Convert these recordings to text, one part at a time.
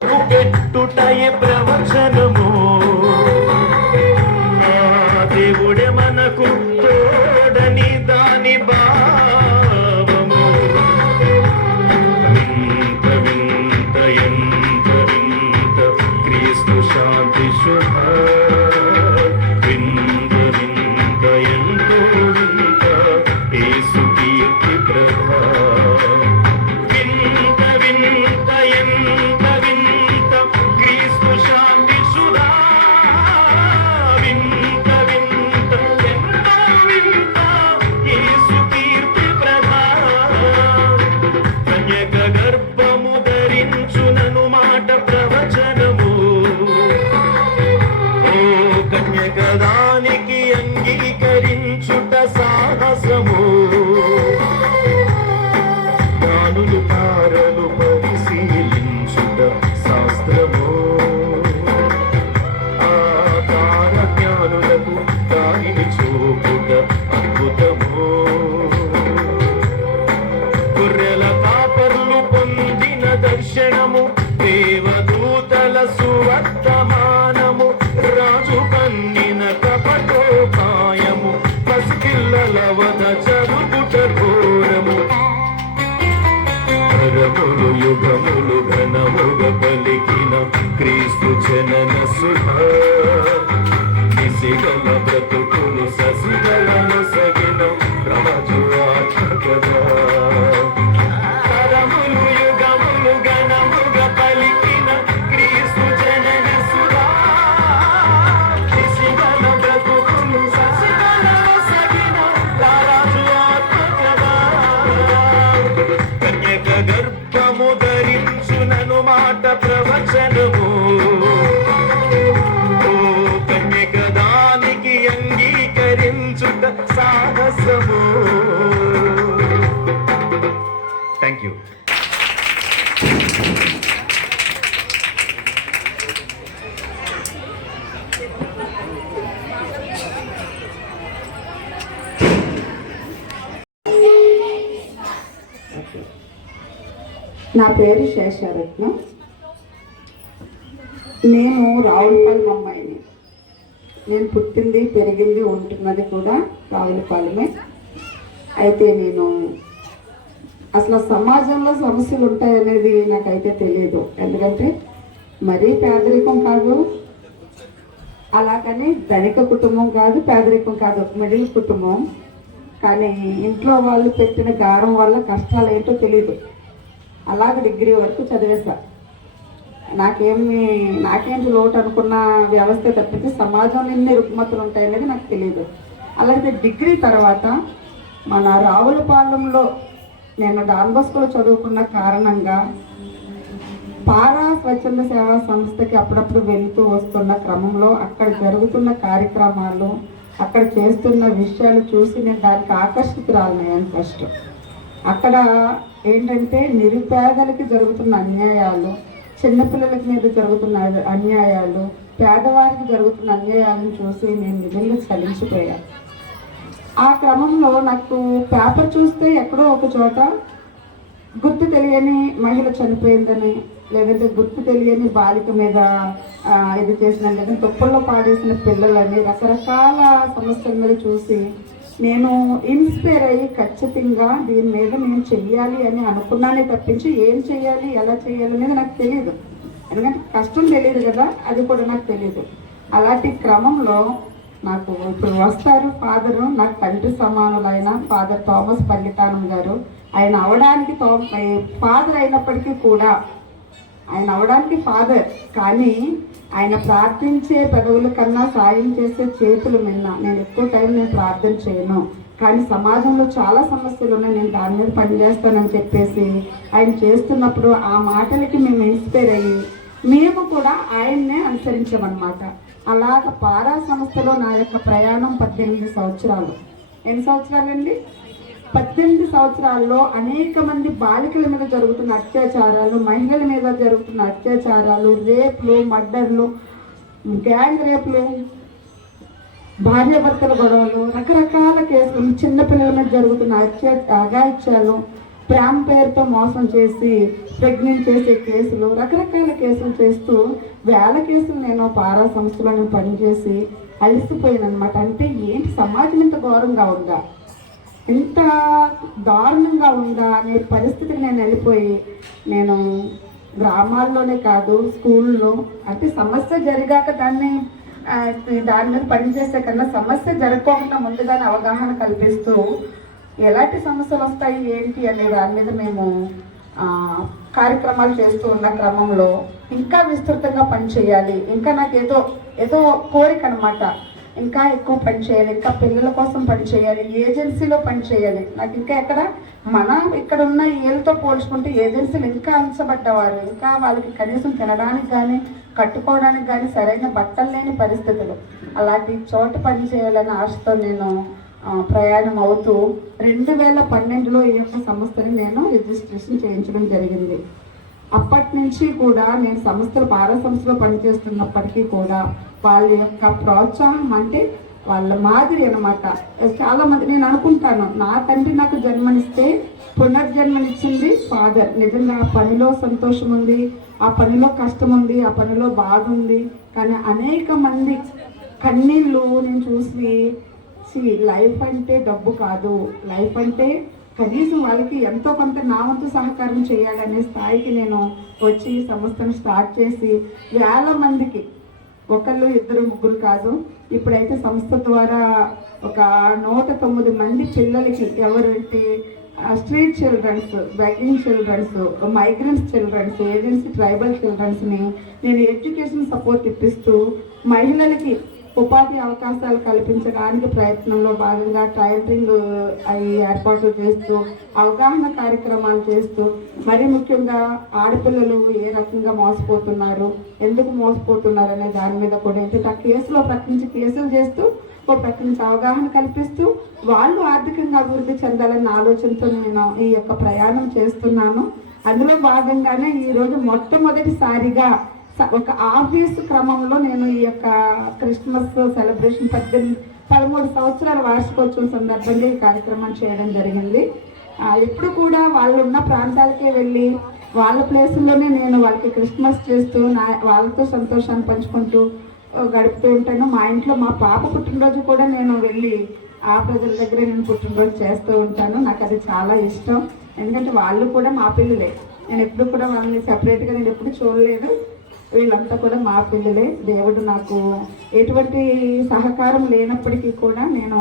పెట్టుటయే ప్రవచనము, దేవుడే మనకు తోడని దాని భావము. వింత వింత ఎంత వింత క్రీస్తు శాంతి శుభ, వింత వింత ఎంతో వింత యేసు కీర్తి ప్రభా. వింత వింత ఎంత వింత క్రీస్తు శాంతి సుధా, వింత వింత ఎంతో వింత యేసు కీర్తి ప్రభా. కన్యక గర్భము ధరించునను మాట ప్రవచనము, ఓ కన్యక దానికి అంగీకరించుట సాహసము. జ్ఞానులు తారలు పరిశీలించుట శాస్త్రము, ఆ తార జ్ఞానులకు దానిని చూపుట అద్భుతము. గొర్రెల కాపర్లు పొందిన దర్శనము, దేవదూతల సువర్తమానము, రాజు కన్నిన కపటోపాయము, పసిపిల్లల వద జరుగుట ఘోరము. తరములు యుగములు ఘనముగ పలికిన క్రీస్తు జనన సుధా, నిసిగల బ్రతుకులు ససిగలను సగిన రాజు ఆత్మకథా. తరములు యుగములు ఘనముగ పలికిన క్రీస్తు జనన సుధా, నిసిగల బ్రతుకులు ససిగలను సగిన రాజు ఆత్మకథా. కన్యక గర్భము ధరించునను మాట ప్రవచనము, ఓ కన్యక దానికి అంగీకరించుట సాహసము. Thank you. నా పేరు శేషరత్నం. నేను రావులపాలెం అమ్మాయిని. నేను పుట్టింది పెరిగింది ఉంటున్నది కూడా రావులపాలెమే. అయితే నేను అసలు సమాజంలో సమస్యలు ఉంటాయనేది నాకైతే తెలియదు. ఎందుకంటే మరీ పేదరికం కాదు, అలాగని ధనిక కుటుంబం కాదు, పేదరికం కాదు, మిడిల్ కుటుంబం. కానీ ఇంట్లో వాళ్ళు పెట్టిన గారం వల్ల కష్టాలు ఏంటో తెలియదు. అలాగ డిగ్రీ వరకు చదివేశా. నాకేంటి లోటు అనుకున్న వ్యవస్థ తప్పించి సమాజంలో ఎన్ని రుగ్మతులు ఉంటాయనేది నాకు తెలియదు. అలాగే డిగ్రీ తర్వాత మన రావులపాలెంలో నేను డాన్ బోస్కోలో చదువుకున్న కారణంగా పారా స్వచ్ఛంద సేవా సంస్థకి అప్పుడప్పుడు వెళుతూ వస్తున్న క్రమంలో అక్కడ జరుగుతున్న కార్యక్రమాలు, అక్కడ చేస్తున్న విషయాలు చూసి నేను దానికి ఆకర్షితురాలయ్యాను. ఫస్ట్ అక్కడ ఏంటంటే నిరుపేదలకి జరుగుతున్న అన్యాయాలు, చిన్నపిల్లలకి మీద జరుగుతున్న అన్యాయాలు, పేదవారికి జరుగుతున్న అన్యాయాలను చూసి నేను నిజంగా చలించిపోయాను. ఆ క్రమంలో నాకు పేపర్ చూస్తే ఎక్కడో ఒక చోట గుర్తు తెలియని మహిళ చనిపోయిందని, లేదంటే గుర్తు తెలియని బాలిక మీద ఇది చేసిన, లేదంటే తుప్పల్లో పాడేసిన పిల్లలని, రకరకాల సమస్యల మీద చూసి నేను ఇన్స్పైర్ అయ్యి ఖచ్చితంగా దీని మీద నేను చెయ్యాలి అని అనుకున్నానే తప్పించి ఏం చెయ్యాలి, ఎలా చేయాలి అనేది నాకు తెలియదు. ఎందుకంటే కష్టం తెలియదు కదా, అది కూడా నాకు తెలియదు. అలాంటి క్రమంలో నాకు ఇప్పుడు వస్తారు ఫాదరు, నాకు తండ్రి సమానులైన ఫాదర్ థామస్ పల్లితానం గారు. ఆయన అవడానికి ఫాదర్ అయినప్పటికీ కూడా, ఆయన అవడానికి ఫాదర్ కానీ ఆయన ప్రార్థించే పెదవుల కన్నా సాయం చేసే చేతులు మిన్న. నేను ఎక్కువ టైం నేను ప్రార్థన చేయను, కానీ సమాజంలో చాలా సమస్యలు ఉన్నాయి, నేను దాని మీద పనిచేస్తానని చెప్పేసి ఆయన చేస్తున్నప్పుడు ఆ మాటలకి మేము ఇన్స్పైర్ అయ్యి మేము కూడా ఆయన్నే అనుసరించామన్నమాట. అలాగ పారా సంస్థలో నా యొక్క ప్రయాణం 18 సంవత్సరాలు. ఎన్ని సంవత్సరాలండి? 18 సంవత్సరాల్లో అనేక మంది బాలికల మీద జరుగుతున్న అత్యాచారాలు, మహిళల మీద జరుగుతున్న అత్యాచారాలు, రేపులు, మర్డర్లు, గ్యాంగ్ రేపులు, భార్యాభర్తల గొడవలు, రకరకాల కేసులు, చిన్నపిల్లల మీద జరుగుతున్న అఘాయిత్యాలు, ప్రేమ పేరుతో మోసం చేసి ప్రెగ్నెంట్ చేసే కేసులు, రకరకాల కేసులు చేస్తూ వేల కేసులు నేను పారా సంస్థలో నేను పనిచేసి అలసిపోయాను అనమాట. అంటే ఏంటి సమాజం ఇంత ఘోరంగా ఉందా, ఇంత దారుణంగా ఉందా అనే పరిస్థితికి నేను వెళ్ళిపోయి, నేను గ్రామాల్లోనే కాదు స్కూల్లో, అంటే సమస్య జరిగాక దాని మీద పనిచేసే కన్నా సమస్య జరగకుండా ముందుగానే అవగాహన కల్పిస్తూ ఎలాంటి సమస్యలు వస్తాయి ఏంటి అనే దాని మీద మేము కార్యక్రమాలు చేస్తూ ఉన్న క్రమంలో ఇంకా విస్తృతంగా పనిచేయాలి, ఇంకా నాకు ఏదో కోరిక అనమాట, ఇంకా ఎక్కువ పని చేయాలి, ఇంకా పిల్లల కోసం పని చేయాలి, ఏజెన్సీలో పని చేయాలి. నాకు ఇంకా ఇక్కడ ఉన్న ఏళ్ళతో పోల్చుకుంటే ఏజెన్సీలు ఇంకా అంచబడ్డవారు, ఇంకా వాళ్ళకి కనీసం తినడానికి కానీ కట్టుకోవడానికి కానీ సరైన బట్టలు లేని పరిస్థితులు. అలాంటి చోట పని చేయాలని ఆశతో నేను ప్రయాణం అవుతూ 2012లో ఈ యొక్క సంస్థని నేను రిజిస్ట్రేషన్ చేయించడం జరిగింది. అప్పటి నుంచి కూడా నేను పారా సంస్థలో పనిచేస్తున్నప్పటికీ కూడా వాళ్ళ యొక్క ప్రోత్సాహం, అంటే వాళ్ళ మాదిరి అనమాట. చాలా మంది నేను అనుకుంటాను, నా తండ్రి నాకు జన్మనిస్తే పునర్జన్మనిచ్చింది ఫాదర్. నిజంగా ఆ పనిలో సంతోషం ఉంది, ఆ పనిలో కష్టం ఉంది, ఆ పనిలో బాధ ఉంది. కానీ అనేక మంది కన్నీళ్ళు నేను చూసి, లైఫ్ అంటే డబ్బు కాదు, లైఫ్ అంటే కనీసం వాళ్ళకి ఎంతో కొంత నా వంతు సహకారం చేయాలనే స్థాయికి నేను వచ్చి సంస్థను స్టార్ట్ చేసి వేల మందికి, ఒకళ్ళు ఇద్దరు ముగ్గురు కాదు, ఇప్పుడైతే సంస్థ ద్వారా ఒక 109 మంది పిల్లలకి, ఎవరంటే street childrens, begging childrens, migrants childrens, agency tribal చిల్డ్రన్స్ని నేను ఎడ్యుకేషన్ సపోర్ట్ ఇప్పిస్తూ మహిళలకి ఉపాధి అవకాశాలు కల్పించడానికి ప్రయత్నంలో భాగంగా టైలరింగ్ అవి ఏర్పాట్లు చేస్తూ, అవగాహన కార్యక్రమాలు చేస్తూ, మరి ముఖ్యంగా ఆడపిల్లలు ఏ రకంగా మోసపోతున్నారు, ఎందుకు మోసపోతున్నారు అనే దాని మీద కూడా ఏంటంటే ఆ కేసులో ప్రకటించి కేసులు చేస్తూ, ఒక ప్రకటించి అవగాహన కల్పిస్తూ వాళ్ళు ఆర్థికంగా అభివృద్ధి చెందాలన్న ఆలోచనతో నేను ఈ యొక్క ప్రయాణం చేస్తున్నాను. అందులో భాగంగానే ఈరోజు మొట్టమొదటిసారిగా ఒక ఆఫీసు క్రమంలో నేను ఈ యొక్క క్రిస్మస్ సెలబ్రేషన్ 13 సంవత్సరాల వార్షికోత్సవం సందర్భంగా ఈ కార్యక్రమం చేయడం జరిగింది. ఎప్పుడు కూడా వాళ్ళు ఉన్న ప్రాంతాలకే వెళ్ళి వాళ్ళ ప్లేసుల్లోనే నేను వాళ్ళకి క్రిస్మస్ చేస్తూ వాళ్ళతో సంతోషాన్ని పంచుకుంటూ గడుపుతూ ఉంటాను. మా ఇంట్లో మా పాప పుట్టినరోజు కూడా నేను వెళ్ళి ఆ ప్రజల దగ్గర నేను పుట్టినరోజు చేస్తూ ఉంటాను. నాకు అది చాలా ఇష్టం, ఎందుకంటే వాళ్ళు కూడా మా పిల్లలే. నేను ఎప్పుడు కూడా వాళ్ళని సెపరేట్గా నేను ఎప్పుడు చూడలేదు, వీళ్ళంతా కూడా మా పిల్లలే. దేవుడు నాకు ఎటువంటి సహకారం లేనప్పటికీ కూడా నేను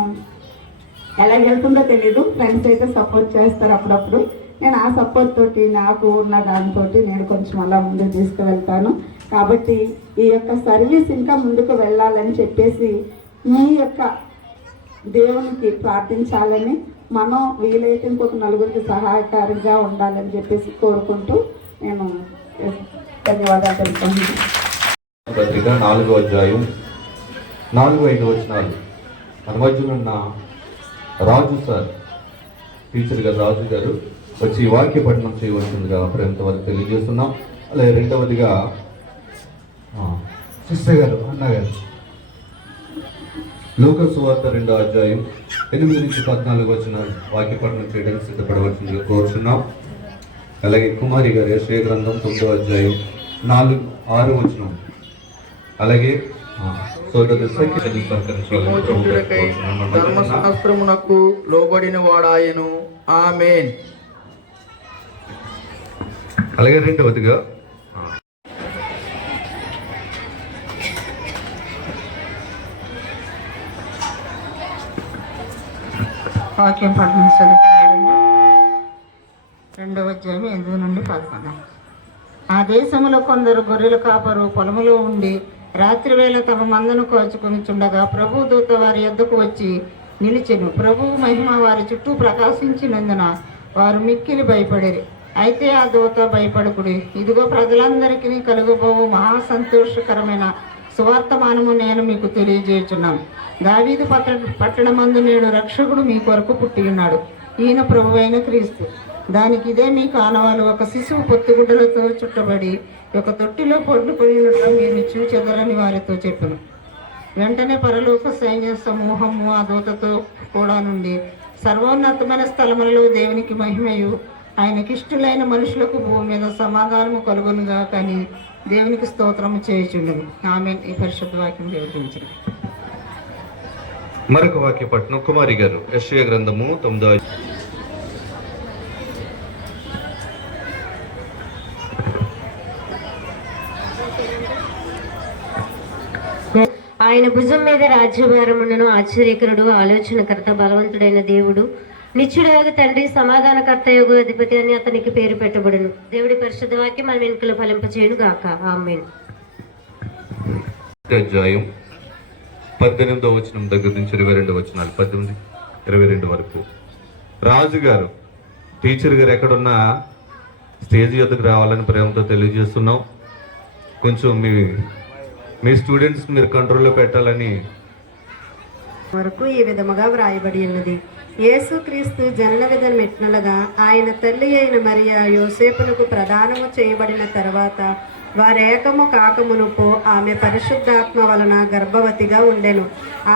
ఎలా వెళ్తుందో తెలియదు, ఫ్రెండ్స్ అయితే సపోర్ట్ చేస్తారు అప్పుడప్పుడు. నేను ఆ సపోర్ట్ తోటి నాకు ఉన్న దాంతో నేను కొంచెం అలా ముందుకు తీసుకువెళ్తాను. కాబట్టి ఈ యొక్క సర్వీస్ ఇంకా ముందుకు వెళ్ళాలని చెప్పేసి మీ యొక్క దేవునికి ప్రార్థించాలని, మనం వీలైతే ఇంకొక నలుగురికి సహాయకారిగా ఉండాలని చెప్పేసి కోరుకుంటూ నేను ధన్యవాదాలు తెలుపుతున్నాను. పత్రిక 4వ అధ్యాయం 4-5 వచనాలు. మన మధ్యలో ఉన్న రాజు సార్, టీచర్ గారు రాజు గారు వచ్చి వాక్య పఠనం చేయవలసిందిగా ప్రేమతో వారికి తెలియజేస్తున్నాం. అలాగే రెండవదిగా సిస్టర్ గారు, అన్నగారు లూకా సువార్త 2వ అధ్యాయం 8-14 వచనాలు వాక్య పఠనం చేయడానికి సిద్ధపడవలసిందిగా కోరుచున్నాం. అలాగే కుమారి గారు యెషయా గ్రంథం 9వ అధ్యాయం 4-6 వచనం. అలాగే ధర్మశాస్త్రమునకు లోబడిన వాడాయను. ఆమేన్. అలాగే రెండవదిగా వాక్యం పఠనం చదువుతున్నారండి. 2వ అధ్యాయం 8-11. ఆ దేశంలో కొందరు గొర్రెల కాపరు పొలములో ఉండి రాత్రివేళ తమ మందను కోచుకొనిచుండగా ప్రభు దూత వారి యొద్దకు వచ్చి నిలిచెను. ప్రభువు మహిమ వారి చుట్టూ ప్రకాశించినందున వారు మిక్కిలి భయపడిరి. అయితే ఆ దూత భయపడకుడి, ఇదిగో ప్రజలందరికీ కలుగబోవు మహాసంతోషకరమైన సువార్తమానము నేను మీకు తెలియజేయుచున్నాను. దావీదు పట్టణమందు నేడు రక్షకుడు మీ కొరకు పుట్టి ఉన్నాడు, ఈయన ప్రభువైన క్రీస్తు. దానికి ఇదే మీకు ఆనవాలు. ఒక శిశువు పొత్తిగుడ్డలతో చుట్టబడి ఒక తొట్టిలో పొడ్డుపోయినట్లు మీరు చూచెదరని వారితో చెప్పాను. వెంటనే పరలోక సైన్య సమూహము ఆ దూతతో కూడా నుండి సర్వోన్నతమైన స్థలములలో దేవునికి మహిమయు ఆయనకిష్టులైన మనుషులకు భూమి మీద సమాధానము కలుగునుగా కానీ దేవునికి స్తోత్రము చేయుచుండను. ఆమేన్. ఈ పరిశుద్ధ వాక్యం దేవుడించు. మరొక వాక్య పట్టణం కుమారి గారు యెషయా గ్రంథము 9వ ఆయన భుజం మీద రాజ్యభారములను ఆశ్చర్యకరుడు, ఆలోచనకర్త, బలవంతుడైన దేవుడు, నిత్యుడయోగ తండ్రి, సమాధానకర్త యోగ అధిపతి అని అతనికి పేరు పెట్టబడును. దేవుడి పరిశుద్ధ వాక్యం మన వెనుకలు ఫలింపచేయును గాక. ఆమేన్. అధ్యాయం 18వ వచనం దగ్గర నుంచి 22వ వచనాలు 18, 22 వరకు. రాజుగారు టీచర్ గారు ఎక్కడున్నా స్టేజ్ యొద్దకు రావాలని ప్రేమతో తెలియజేస్తున్నాం. కొంచెం మీ స్టూడెంట్స్ మీరు కంట్రోల్లో పెట్టాలని వరకు ఈ విధముగా వ్రాయబడి ఉన్నది. యేసుక్రీస్తు జనన విధం ఎట్నలగా ఆయన తల్లి అయిన మరియా యోసేపునకు ప్రదానము చేయబడిన తర్వాత వారేకము కాకమునుపు ఆమె పరిశుద్ధాత్మ వలన గర్భవతిగా ఉండెను.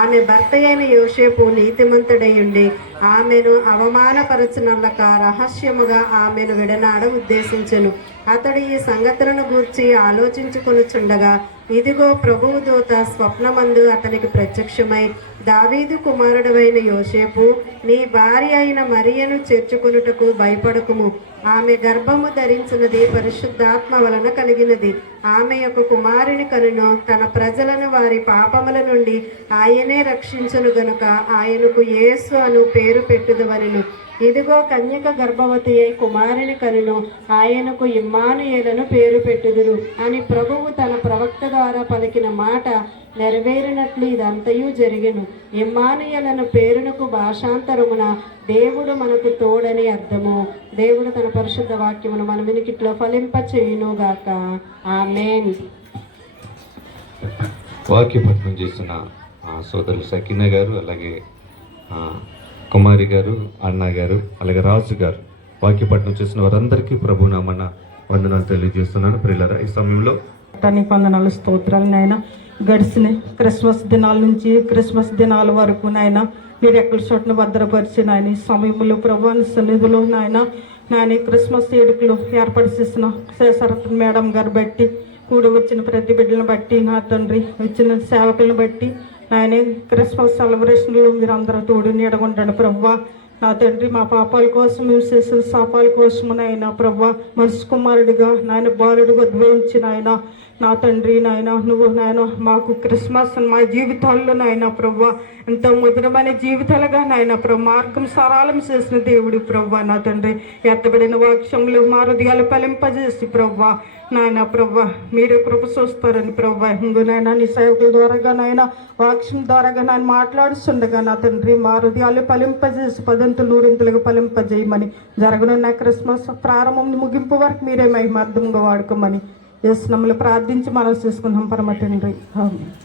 ఆమె భర్త అయిన యోసేపు నీతిమంతుడై ఉండి ఆమెను అవమానపరచునల్లక రహస్యముగా ఆమెను విడనాడ ఉద్దేశించెను. అతడు ఈ సంగతులను గూర్చి ఆలోచించుకొనుచుండగా ఇదిగో ప్రభువు దూత స్వప్నమందు అతనికి ప్రత్యక్షమై, దావీదు కుమారుడవైన యోసేపు, నీ భార్య అయిన మరియను చేర్చుకొనుటకు భయపడకుము. ఆమె గర్భము ధరించినది పరిశుద్ధాత్మ వలన కలిగినది. ఆమె యొక్క కుమారుని కనును, తన ప్రజలను వారి పాపముల నుండి ఆయనే రక్షించును గనుక ఆయనకు యేసు అను పేరు పెట్టుదువనెను. ఇదిగో కన్యక గర్భవతి అయి కుమారుని కనును, ఆయనకు ఇమ్మానుయేలను పేరు పెట్టుదురు అని ప్రభువు తన ప్రవక్త ద్వారా పలికిన మాట నెరవేరినట్లు ఇదంతయు జరిగెను. ఇమ్మానుయేలను పేరునకు భాషాంతరమున దేవుడు మనకు తోడని అర్థము. దేవుడు తన పరిశుద్ధ వాక్యమును మన వినికిట్లో ఫలింప చేయునుగాక. ఆమేన్. వాక్య పఠనం చేసిన సోదరులు సకీనా గారు, అలాగే కుమారి గారు, అన్న గారు, అలాగే రాజు గారు, వాక్య పఠనం చేసిన వారందరికీ ప్రభునామన వందనాలు తెలియజేస్తున్నాను. ప్రియులారా, ఈ సమయంలో తనికి వందనాలు, స్తోత్రాలు నాయన. గడిచిన క్రిస్మస్ దినాల నుంచి క్రిస్మస్ దినాల వరకు నాయన మీరు ఎక్కడ చోటును భద్రపరిచి నాయన ఈ సమయంలో ప్రభు సన్నిధిలో నాయన క్రిస్మస్ వేడుకలు ఏర్పాటు చేసిన శేషరత్న మేడం గారు బట్టి, కూడి వచ్చిన ప్రతి బిడ్డలను బట్టి, నా తండ్రి వచ్చిన సేవకులను బట్టి నాయన క్రిస్మస్ సెలబ్రేషన్లో మీరు అందరూ తోడు నీడగుండండి ప్రభువా. నా తండ్రి, మా పాపాల కోసం మేము చేసిన శాపాల కోసము నాయన ప్రభువా, మనసు కుమారుడిగా నాయన బాలుడిగా ఉద్భవించి నాయన నా తండ్రి నాయన నువ్వు నాయన మాకు క్రిస్మస్ మా జీవితాల్లో నాయన ప్రభువా ఎంతో మధురమైన జీవితాలుగా నాయన ప్రభు మార్గం సరళం చేసిన దేవుడు ప్రభువా. నా తండ్రి, ఎత్తబడిన వాక్యంలో మా హృదయాలు ఫలింపజేసి ప్రభువా నాయన ప్రభువా మీరే కృప చూస్తారని ప్రభువా. ఇందు నాయన నీ సేవకుల ద్వారాగా నాయన వాక్యం ద్వారాగా నేను మాట్లాడుతుండగా నా తండ్రి మా హృదయాలు ఫలింపజేసి 10 100 ఫలింపజేయమని, జరగనున్న క్రిస్మస్ ప్రారంభం ముగింపు వరకు మీరే మహిమార్థంగా వాడుకోమని యేసునామములో ప్రార్థించి మనం చేసుకున్నాం పరమ తండ్రి.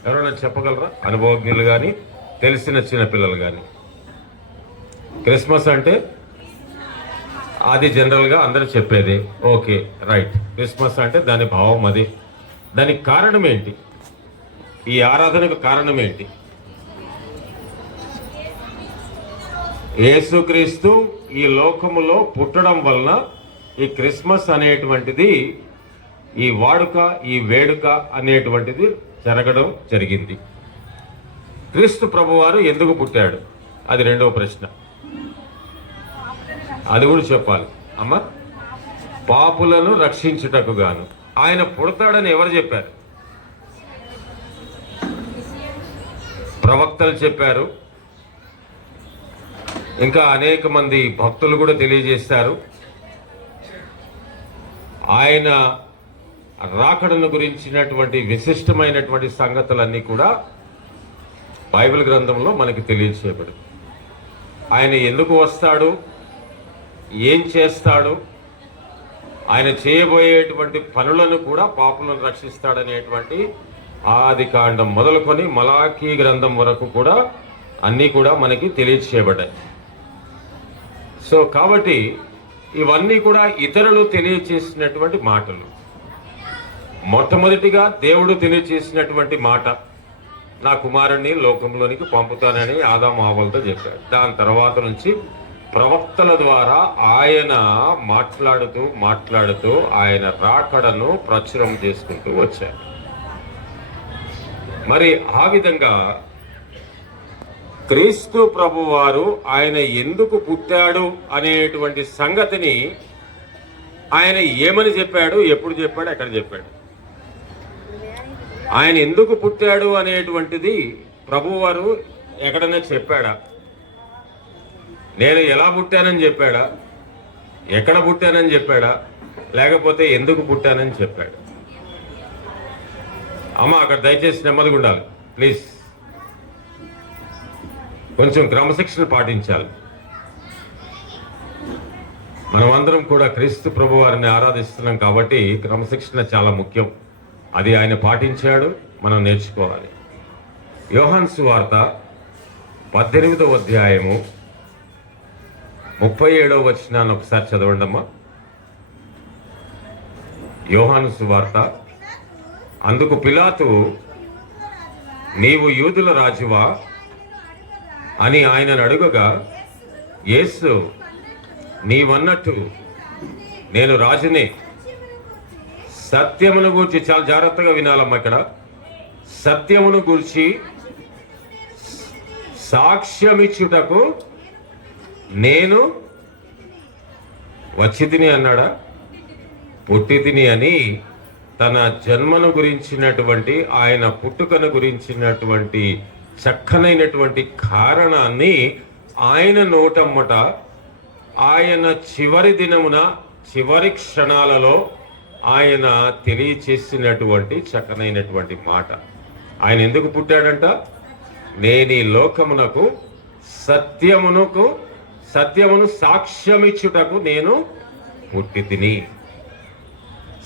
ఎవరైనా చెప్పగలరా? అనుభవజ్ఞులు కానీ తెలిసిన చిన్నపిల్లలు కానీ. క్రిస్మస్ అంటే అది జనరల్గా అందరూ చెప్పేది. Okay, right. క్రిస్మస్ అంటే దాని భావం అది. దానికి కారణం ఏంటి? ఈ ఆరాధనకు కారణం ఏంటి? యేసుక్రీస్తు ఈ లోకములో పుట్టడం వలన ఈ క్రిస్మస్ అనేటువంటిది, ఈ వాడుక, ఈ వేడుక అనేటువంటిది జరగడం జరిగింది. క్రీస్తు ప్రభువారు ఎందుకు పుట్టాడు? అది రెండవ ప్రశ్న. అది కూడా చెప్పాలి అమ్మా. పాపులను రక్షించుటకు గాను ఆయన పుడతాడని ఎవరు చెప్పారు? ప్రవక్తలు చెప్పారు. ఇంకా అనేక మంది భక్తులు కూడా తెలియజేశారు. ఆయన రాకడను గురించినటువంటి విశిష్టమైనటువంటి సంగతులన్నీ కూడా బైబిల్ గ్రంథంలో మనకి తెలియజేయబడింది. ఆయన ఎందుకు వస్తాడు, ఏం చేస్తాడు, ఆయన చేయబోయేటువంటి పనులను కూడా పాపులను రక్షిస్తాడనేటువంటి ఆది కాండం మొదలుకొని మలాకీ గ్రంథం వరకు కూడా అన్నీ కూడా మనకి తెలియజేయబడ్డాయి. సో కాబట్టి ఇవన్నీ కూడా ఇతరులు తెలియచేసినటువంటి మాటలు. మొట్టమొదటిగా దేవుడు తెలియచేసినటువంటి మాట, నా కుమారుణ్ణి లోకంలోనికి పంపుతానని ఆదాము హవ్వలతో చెప్పాడు. దాని తర్వాత నుంచి ప్రవక్తల ద్వారా ఆయన మాట్లాడుతూ ఆయన రాకడను ప్రచురం చేసుకుంటూ వచ్చారు. మరి ఆ విధంగా క్రీస్తు ప్రభువారు ఆయన ఎందుకు పుట్టాడు అనేటువంటి సంగతిని ఆయన ఏమని చెప్పాడు, ఎప్పుడు చెప్పాడు, ఎక్కడ చెప్పాడు, ఆయన ఎందుకు పుట్టాడు అనేటువంటిది ప్రభువారు ఎక్కడైనా చెప్పాడా? నేను ఎలా పుట్టానని చెప్పాడా? ఎక్కడ పుట్టానని చెప్పాడా? లేకపోతే ఎందుకు పుట్టానని చెప్పాడు? అమ్మ అక్కడ దయచేసి నెమ్మదిగా ఉండాలి ప్లీజ్. కొంచెం క్రమశిక్షణ పాటించాలి. మనమందరం కూడా క్రీస్తు ప్రభువారిని ఆరాధిస్తున్నాం కాబట్టి క్రమశిక్షణ చాలా ముఖ్యం. అది ఆయన పాటించాడు, మనం నేర్చుకోవాలి. యోహాను సువార్త 18వ అధ్యాయము 37వ వచనాన్ని ఒకసారి చదవండి అమ్మా. యోహాను సువార్త. అందుకు పిలాతు, నీవు యూదుల రాజువా అని ఆయనను అడుగగా, యేసు, నీవన్నట్టు నేను రాజునే. సత్యమును గూర్చి, చాలా జాగ్రత్తగా వినాలమ్మా ఇక్కడ, సత్యమును గూర్చి సాక్ష్యమిచ్చుటకు నేను వచ్చి తిని అన్నాడా? పుట్టి తిని అని తన జన్మను గురించినటువంటి, ఆయన పుట్టుకను గురించినటువంటి చక్కనైనటువంటి కారణాన్ని ఆయన నోటమ్మట ఆయన చివరి దినమున, చివరి క్షణాలలో ఆయన తెలియచేసినటువంటి చక్కనైనటువంటి మాట. ఆయన ఎందుకు పుట్టాడంట? నేను ఈ లోకమునకు సత్యమును సాక్ష్యమిచ్చుటకు నేను పుట్టి తిని.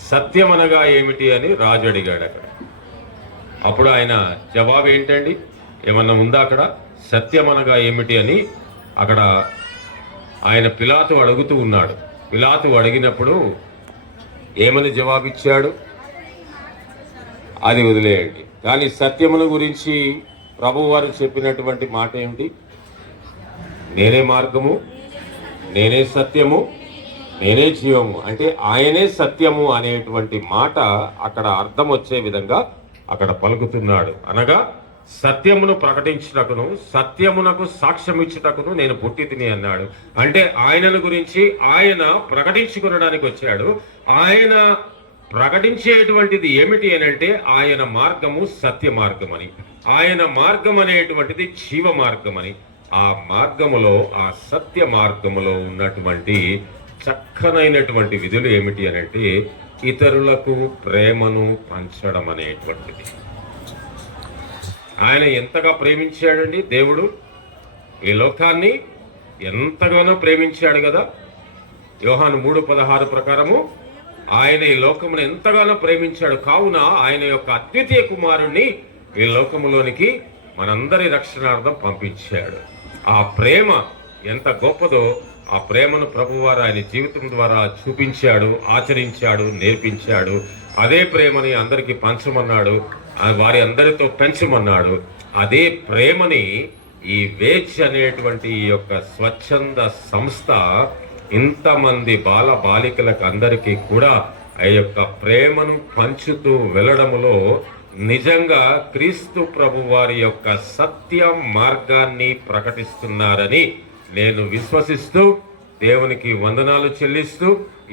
సత్యం అనగా ఏమిటి అని రాజు అడిగాడు అక్కడ. అప్పుడు ఆయన జవాబు ఏంటండి? ఏమన్నా ఉందా అక్కడ? సత్యం అనగా ఏమిటి అని అక్కడ ఆయన పిలాతు అడుగుతూ ఉన్నాడు. పిలాతు అడిగినప్పుడు ఏమని జవాబిచ్చాడు అది వదిలేయండి. కానీ సత్యమును గురించి ప్రభువారు చెప్పినటువంటి మాట ఏమిటి? నేనే మార్గము, నేనే సత్యము, నేనే జీవము. అంటే ఆయనే సత్యము అనేటువంటి మాట అక్కడ అర్థం వచ్చే విధంగా అక్కడ పలుకుతున్నాడు. అనగా సత్యమును ప్రకటించుటకును, సత్యమునకు సాక్ష్యమిచ్చుటకును నేను పుట్టి తిని అన్నాడు. అంటే ఆయనను గురించి ఆయన ప్రకటించుకునడానికి వచ్చాడు. ఆయన ప్రకటించేటువంటిది ఏమిటి అని అంటే ఆయన మార్గము సత్య మార్గమని, ఆయన మార్గం అనేటువంటిది జీవ మార్గమని. ఆ మార్గములో, ఆ సత్య మార్గములో ఉన్నటువంటి చక్కనైనటువంటి విధులు ఏమిటి అని అంటే ఇతరులకు ప్రేమను పంచడం అనేటువంటిది. ఆయన ఎంతగా ప్రేమించాడండి దేవుడు, ఈ లోకాన్ని ఎంతగానో ప్రేమించాడు కదా. యోహాను 3:16 ప్రకారము ఆయన ఈ లోకమును ఎంతగానో ప్రేమించాడు. కావున ఆయన యొక్క అద్వితీయ కుమారుణ్ణి ఈ లోకములోనికి మనందరి రక్షణార్థం పంపించాడు. ఆ ప్రేమ ఎంత గొప్పదో ఆ ప్రేమను ప్రభువారు ఆయన జీవితం ద్వారా చూపించాడు, ఆచరించాడు, నేర్పించాడు. అదే ప్రేమని అందరికీ పంచమన్నాడు, వారి అందరితో పెంచమన్నాడు. అదే ప్రేమని ఈ వేచ్ అనేటువంటి ఈ యొక్క స్వచ్ఛంద సంస్థ ఇంతమంది బాల బాలికలకు అందరికీ కూడా ఆ యొక్క ప్రేమను పంచుతూ వెళ్ళడములో నిజంగా క్రీస్తు ప్రభు వారి యొక్క సత్య మార్గాన్ని ప్రకటిస్తున్నారని నేను విశ్వసిస్తూ దేవునికి వందనాలు చెల్లిస్తూ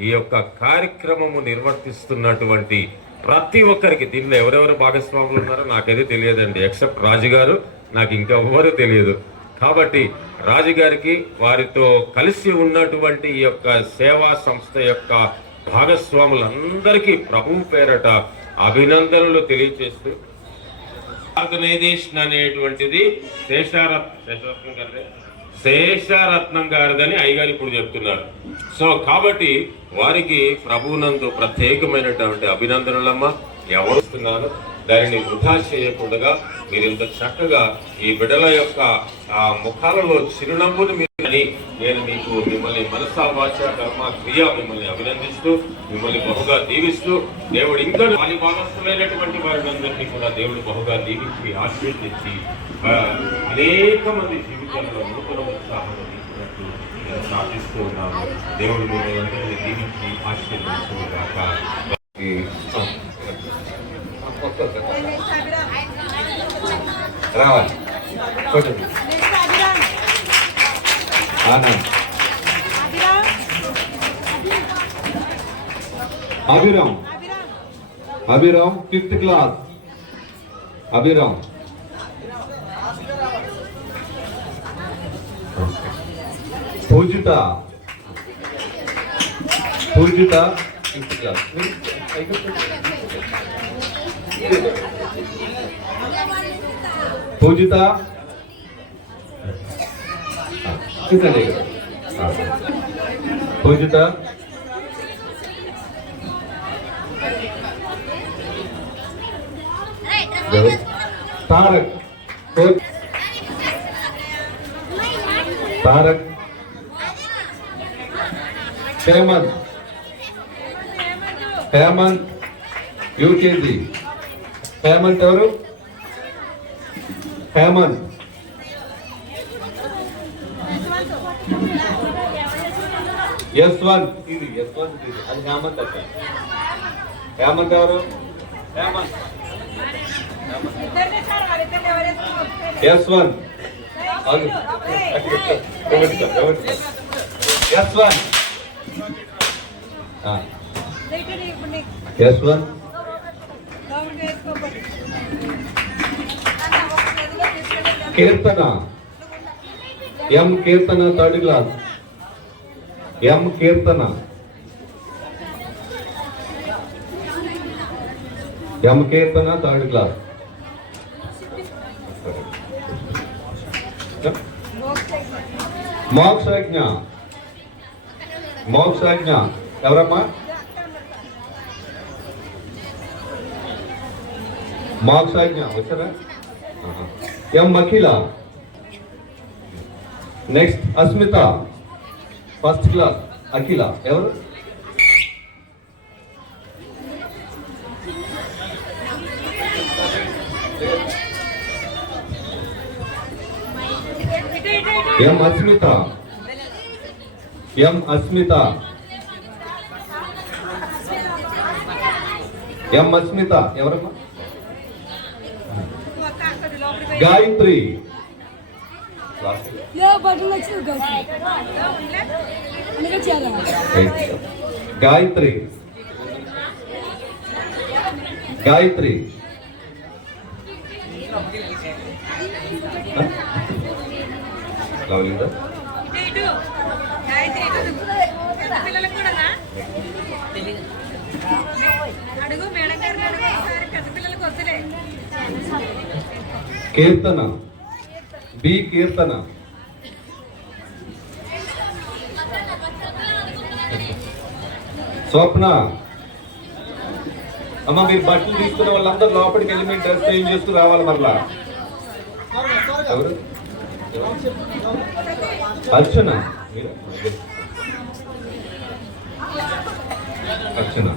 ఈ యొక్క కార్యక్రమము నిర్వర్తిస్తున్నటువంటి ప్రతి ఒక్కరికి, దీనిలో ఎవరెవరు భాగస్వాములు ఉన్నారో నాకైతే తెలియదండి, ఎక్సెప్ట్ రాజుగారు, నాకు ఇంకా ఎవరు తెలియదు. కాబట్టి రాజుగారికి, వారితో కలిసి ఉన్నటువంటి ఈ యొక్క సేవా సంస్థ యొక్క భాగస్వాములందరికీ ప్రభువు పేరట అభినందనలు తెలియచేస్తూ, ఆర్గనైజేషన్ అనేటువంటిది శేషారత్నం గారిదని అయ్యగారు ఇప్పుడు చెప్తున్నారు. సో కాబట్టి వారికి ప్రభువునందు ప్రత్యేకమైనటువంటి అభినందనలమ్మా. ఎవరు వస్తున్నారు దానిని వృధా చేయకుండా మీరు ఇంత చక్కగా ఈ బిడ్డల యొక్క ఆ ముఖాలలో చిరునవ్వును అని నేను మీకు మిమ్మల్ని మనసా వాచ కర్మ క్రియ మిమ్మల్ని అభినందిస్తూ, మిమ్మల్ని బహుగా దీవిస్తూ, దేవుడు ఇంకా వారి భాగస్థులైనటువంటి వారిని కూడా దేవుడు బహుగా దీవించి ఆశీర్వదించి అనేక మంది జీవితంలో నూతన ఉత్సాహం నేను ప్రార్థిస్తూ ఉన్నాను. దేవుడు మీరందరినీ దీవించి ఆశీర్వదించుగాక. రావాలి ఆనంద్ అభిరామ్ 5th క్లాస్. అభిరామ్ పూజిత 5th క్లాస్. పూజిత పూజిత తారక్ తారక్ హేమంత్ యూకేజీ. హేమంత్ ఎవరు? హేమంత్ యశ్వంత్. ఇది యశ్వంత్, అది హేమంత్ అక్క. హేమంత్ ఎవరు? Hemanth Yashwanth. Yashwanth Yashwanth Keerthana M Keerthana 3rd class. M Keerthana M Keerthana 3rd class. Mokshagna ఎవరమ్మా? మోక్షజ్ఞ వచ్చారా? M Akhila. Next Asmitha 1st class. Akhila ఎవరు? M Asmitha. M Asmitha. M Asmitha ఎవరమ్మా? గాయత్రి. గాయత్రి. గాయత్రి లవ్లీదా? కీర్తన బి. కీర్తన స్వప్న. అమ్మ మీరు బట్టలు తీసుకున్న వాళ్ళందరూ లోపలికి వెళ్ళి మీరు డ్రెస్ చేంజ్ చేసుకుని రావాలి. మరలా ఎవరు? అర్చన. అర్చన.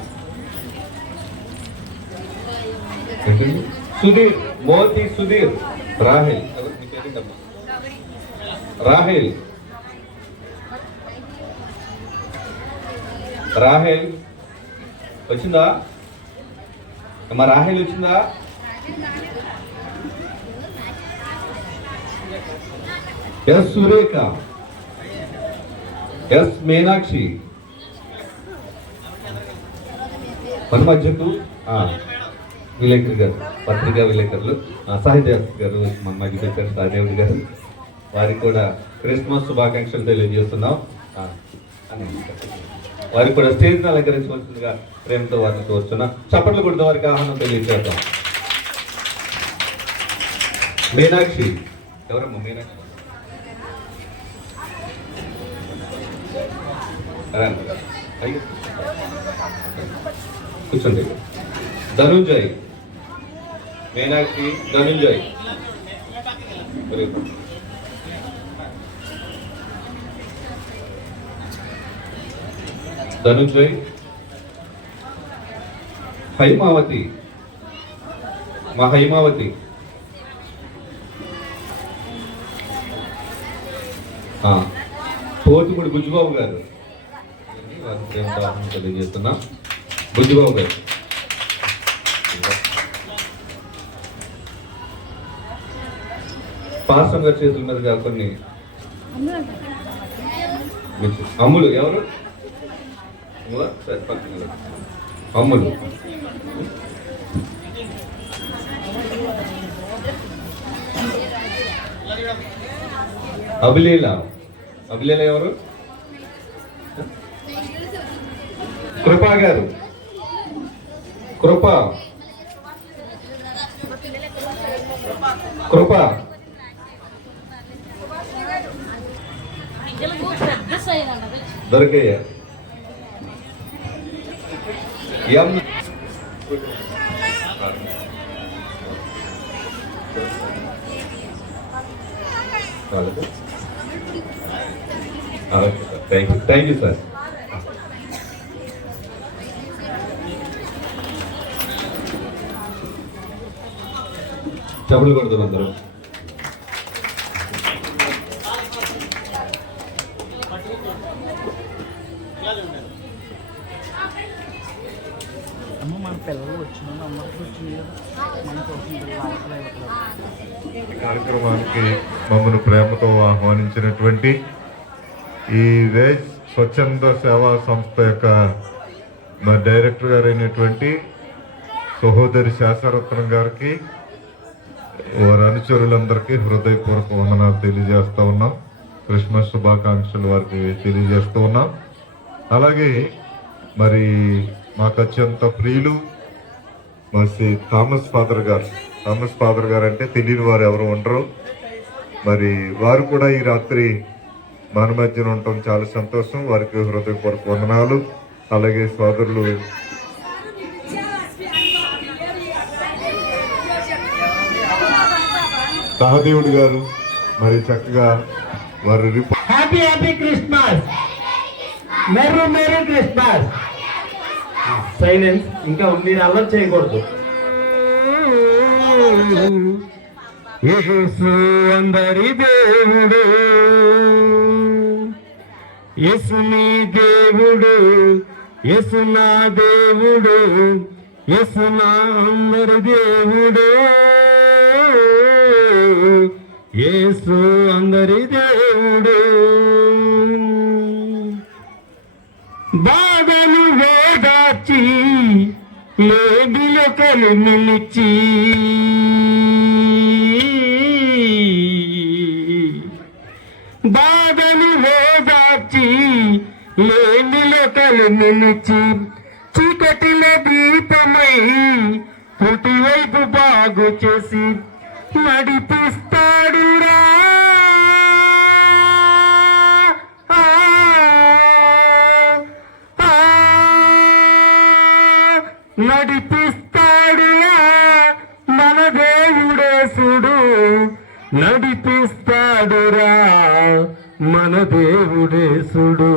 సుధీర్. మోతి సుధీర్. రాహెల్. రాహెల్. రాహెల్ వచ్చిందా? అమ్మ రాహెల్ వచ్చిందా? ఎస్ సురేఖ. ఎస్ మీనాక్షి. మధ్యకు విలేకరు గారు, పత్రికా విలేకరులు సాహిత్య గారు మన మధ్య పెట్టారు. సాదేవుడి గారు, వారికి కూడా క్రిస్మస్ శుభాకాంక్షలు తెలియజేస్తున్నాం. వారికి కూడా స్టేజ్ని అలంకరించవలసిందిగా ప్రేమతో వారిని కోరుచున్నా. చప్పట్లు కొడుతూ వారికి ఆహ్వానం తెలియజేద్దాం. మీనాక్షి ఎవరమ్మా? మీనాక్షి కూర్చోండి. ధనుంజయ్. మీనాక్షి, ధనుంజయ్. ధనుంజయ్. హైమావతి. మా హైమావతి. పోతుకుడు బుజ్జిబాబు గారు వారి ప్రేమతో తెలియజేస్తున్నా. బుజ్జిబాబు గారు పాస్టర్ గారి చేతుల మీదుగా కొన్ని అమ్ములు ఎవరు సరే, పక్కన అమ్ములు అభిలీల ఎవరు? కృపా గారు. కృప దొరకయ్య థ్యాంక్ యూ సార్. డబ్బులు కొడతాం అందరూ. కార్యక్రమానికి మమ్మల్ని ప్రేమతో ఆహ్వానించినటువంటి ఈ వేజ్ స్వచ్ఛంద సేవా సంస్థ యొక్క డైరెక్టర్ గారు అయినటువంటి సహోదరి శాస్త్రరత్నం గారికి, వారి అనుచరులందరికీ హృదయపూర్వక వందనాలు తెలియజేస్తూ ఉన్నాం. క్రిస్మస్ శుభాకాంక్షలు వారికి తెలియజేస్తూ ఉన్నాం. అలాగే మరి మాకు అత్యంత ప్రియులు మరి థామస్ ఫాదర్ గారు అంటే తెలియని వారు ఎవరు ఉండరు. మరి వారు కూడా ఈ రాత్రి మన మధ్యన ఉండటం చాలా సంతోషం. వారికి హృదయపూర్వక వందనాలు. అలాగే సోదరులు సహదేవుడు గారు మరి చక్కగా వారి happy christmas, merry christmas. Silence, ఇంకా మీరు అల్లరి చేయకూడదు. యేసు అందరి దేవుడు, యేసు నీ దేవుడు, యేసు నా దేవుడు, యేసు నా అందరి దేవుడు, యేసు అందరి దేవుడు. బాధలు వేదాచి లేబిలో కలిమిలిచి, బాధలు వేదాచి లేబిలో కలిమిలిచి, చీకటిలో దీపమై కుటివైపు బాగు చేసి నడిపిస్తాడురా. నడిపిస్తాడురా మన దేవుడేసుడు, నడిపిస్తాడురా మన దేవుడేసుడు.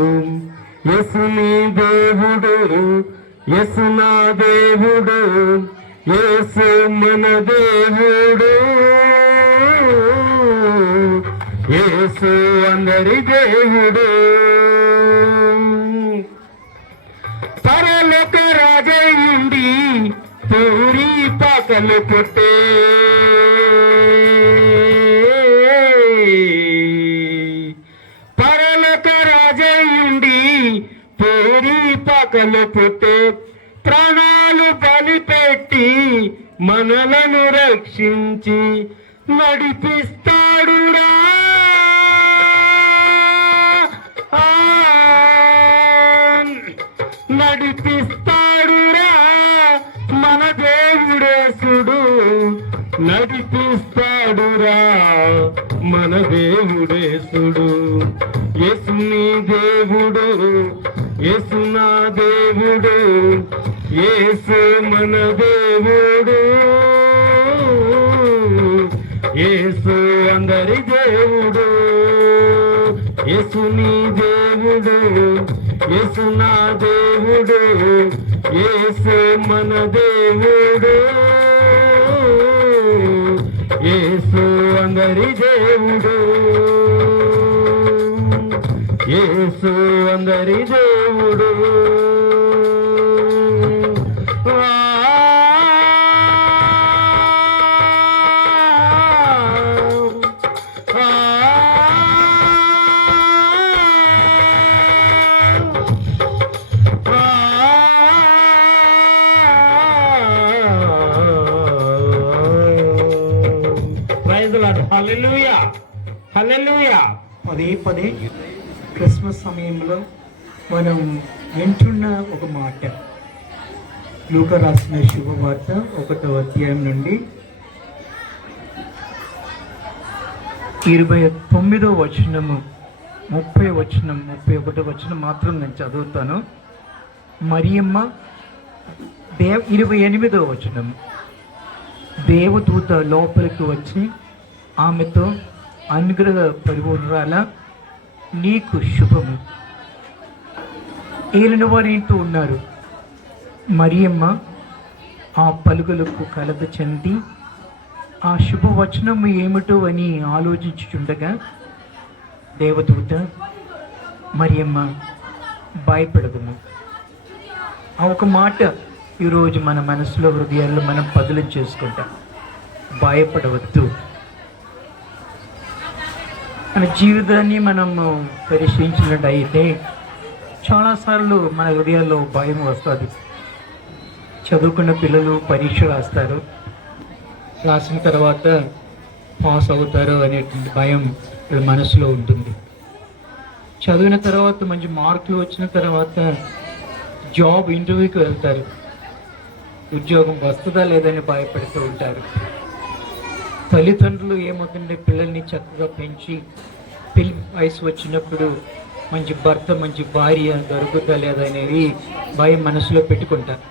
యేసు నీ దేవుడు, యేసు నా దేవుడు, యేసు మన దేవుడు, యేసు అందరి దేవుడు. పరలోక రాజయుండి పూరి పాకలు పుట్టే, పరలోక రాజయుండి పూరి పాకలు పుట్టే, ప్రాణాలు బలిపెట్టి మనలను రక్షించి నడిపిస్తాడురా. నడిపిస్తాడురా మన దేవుడేసుడు, నడిపిస్తాడురా మన దేవుడేసుడు. యేసు నీ దేవుడు, యేసు నా దేవుడు, యేసు మన దేవుడు, యేసు అందరి దేవుడు. యేసు నీ దేవుడు, యేసు నా దేవుడు, యేసు మన దేవుడు, యేసు అందరి దేవుడు. యేసు అందరి దేవుడు. హల్లెలూయా, హల్లెలూయా. పదే పదే క్రిస్మస్ సమయంలో మనం వింటున్న ఒక మాట, లూకా రాసిన శుభవార్త 1వ అధ్యాయం నుండి 29వ వచనము 30వ వచనం 31వ వచనం మాత్రం నేను చదువుతాను. మరియమ్మ 28వ వచనం, దేవదూత లోపలికి వచ్చి ఆమెతో, అనుగ్రహ పరిపూర్ణురాల, నీకు శుభము, ఏలిన వారు ఇంటూ ఉన్నారు. మరియమ్మ ఆ పలుకులకు కలత చెంది ఆ శుభవచనము ఏమిటో అని ఆలోచించుచుండగా దేవదూత, మరియమ్మ భయపడదుము. ఆ ఒక మాట ఈరోజు మన మనసులో, హృదయాల్లో మనం పదులు చేసుకుంటాం. భయపడవద్దు. మన జీవితాన్ని మనము పరిశీలించినట్టయితే చాలాసార్లు మన హృదయాల్లో భయం వస్తుంది. చదువుకున్న పిల్లలు పరీక్ష రాస్తారు, రాసిన తర్వాత పాస్ అవుతారు అనేటువంటి భయం వీళ్ళ మనసులో ఉంటుంది. చదివిన తర్వాత మంచి మార్కులు వచ్చిన తర్వాత జాబ్ ఇంటర్వ్యూకి వెళ్తారు, ఉద్యోగం వస్తుందా లేదని భయపడుతూ ఉంటారు. తల్లిదండ్రులు ఏమవుతుంటే పిల్లల్ని చక్కగా పెంచి పెళ్లి వయసు వచ్చినప్పుడు మంచి భర్త, మంచి భార్య దొరుకుతా లేదనేది భయం మనసులో పెట్టుకుంటారు.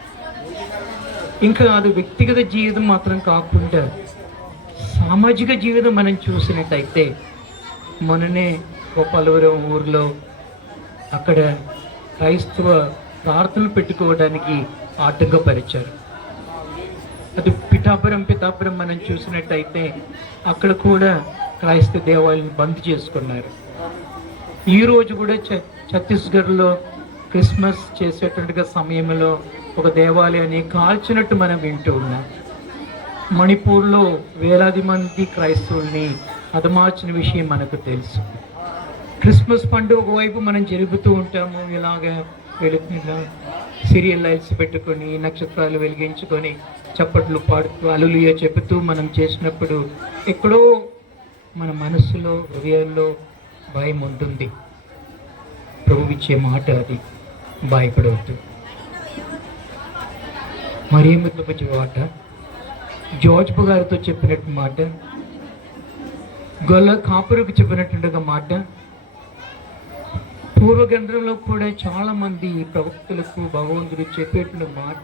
ఇంకా అది వ్యక్తిగత జీవితం మాత్రం కాకుండా సామాజిక జీవితం మనం చూసినట్టయితే, మొన్ననే గోపాలవరం ఊరిలో అక్కడ క్రైస్తవ ప్రార్థనలు పెట్టుకోవడానికి ఆటంకపరిచారు. అది పిఠాపురం మనం చూసినట్టయితే అక్కడ కూడా క్రైస్తవ దేవాలయాన్ని బంద్ చేసుకున్నారు. ఈరోజు కూడా ఛత్తీస్గఢ్లో క్రిస్మస్ చేసేటట్టుగా సమయంలో ఒక దేవాలయాన్ని కాల్చినట్టు మనం వింటూ ఉన్నాం. మణిపూర్లో వేలాది మంది క్రైస్తవుల్ని హతమార్చిన విషయం మనకు తెలుసు. క్రిస్మస్ పండుగ ఒకవైపు మనం జరుపుతూ ఉంటాము, ఇలాగ వెళుతున్నా సీరియల్ లైట్స్ పెట్టుకొని, నక్షత్రాలు వెలిగించుకొని, చప్పట్లు పాడుతూ, హల్లెలూయా చెబుతూ మనం చేసినప్పుడు ఎక్కడో మన మనస్సులో, హృదయాల్లో భయం ఉంటుంది. ప్రభు ఇచ్చే మాట అది, భయపడవద్దు. మరియమ్మతో వచ్చే మాట, జార్జ్బు గారితో చెప్పినట్టు మాట, గొల్ల కాపురికి చెప్పినట్టుగా మాట, పూర్వగ్రంథంలో కూడా చాలామంది ప్రవక్తలకు భగవంతుడు చెప్పేటువంటి మాట,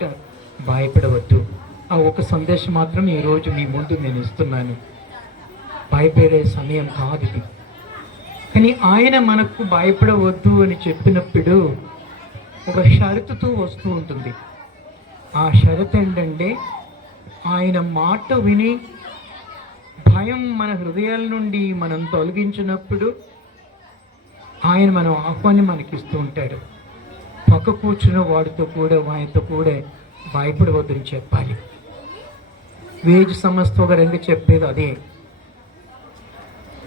భయపడవద్దు. ఆ ఒక సందేశం మాత్రం ఈరోజు మీ ముందు నేను ఇస్తున్నాను. భయపడే సమయం కాదు ఇది. కానీ ఆయన మనకు భయపడవద్దు అని చెప్పినప్పుడు ఒక షరతుతో వస్తూ ఉంటుంది. ఆ షరతు ఏంటంటే, ఆయన మాట విని భయం మన హృదయాల నుండి మనం తొలగించినప్పుడు ఆయన మనం ఆహ్వానం మనకిస్తూ ఉంటాడు. పక్క కూర్చున్న వాడితో కూడా, ఆయనతో కూడా భయపడవద్దని చెప్పాలి. వేజ్ సంస్థ గారు చెప్పేది అదే.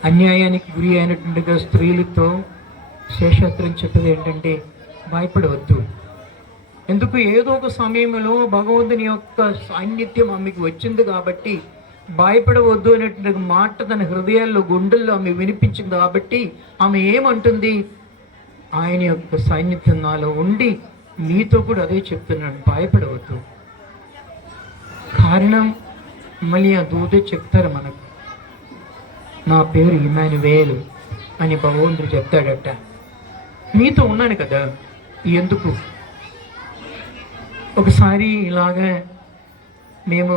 అన్యాయానికి గురి అయినట్టుగా స్త్రీలతో శేషాత్రం చెప్పేది ఏంటంటే, భయపడవద్దు. ఎందుకు, ఏదో ఒక సమయంలో భగవంతుని యొక్క సాన్నిధ్యం ఆమెకు వచ్చింది కాబట్టి భయపడవద్దు అనేటువంటి మాట తన హృదయాల్లో, గుండెల్లో ఆమె వినిపించింది కాబట్టి ఆమె ఏమంటుంది, ఆయన యొక్క సాన్నిధ్యం నాలో ఉండి నీతో కూడా అదే చెప్తున్నాడు, భయపడవద్దు. కారణం మళ్ళీ ఆ దూతే చెప్తారు మనకు, నా పేరు ఇమ్మానువేలు అని భగవంతుడు చెప్తాడట. మీతో ఉన్నాను కదా, ఎందుకు? ఒకసారి ఇలాగా మేము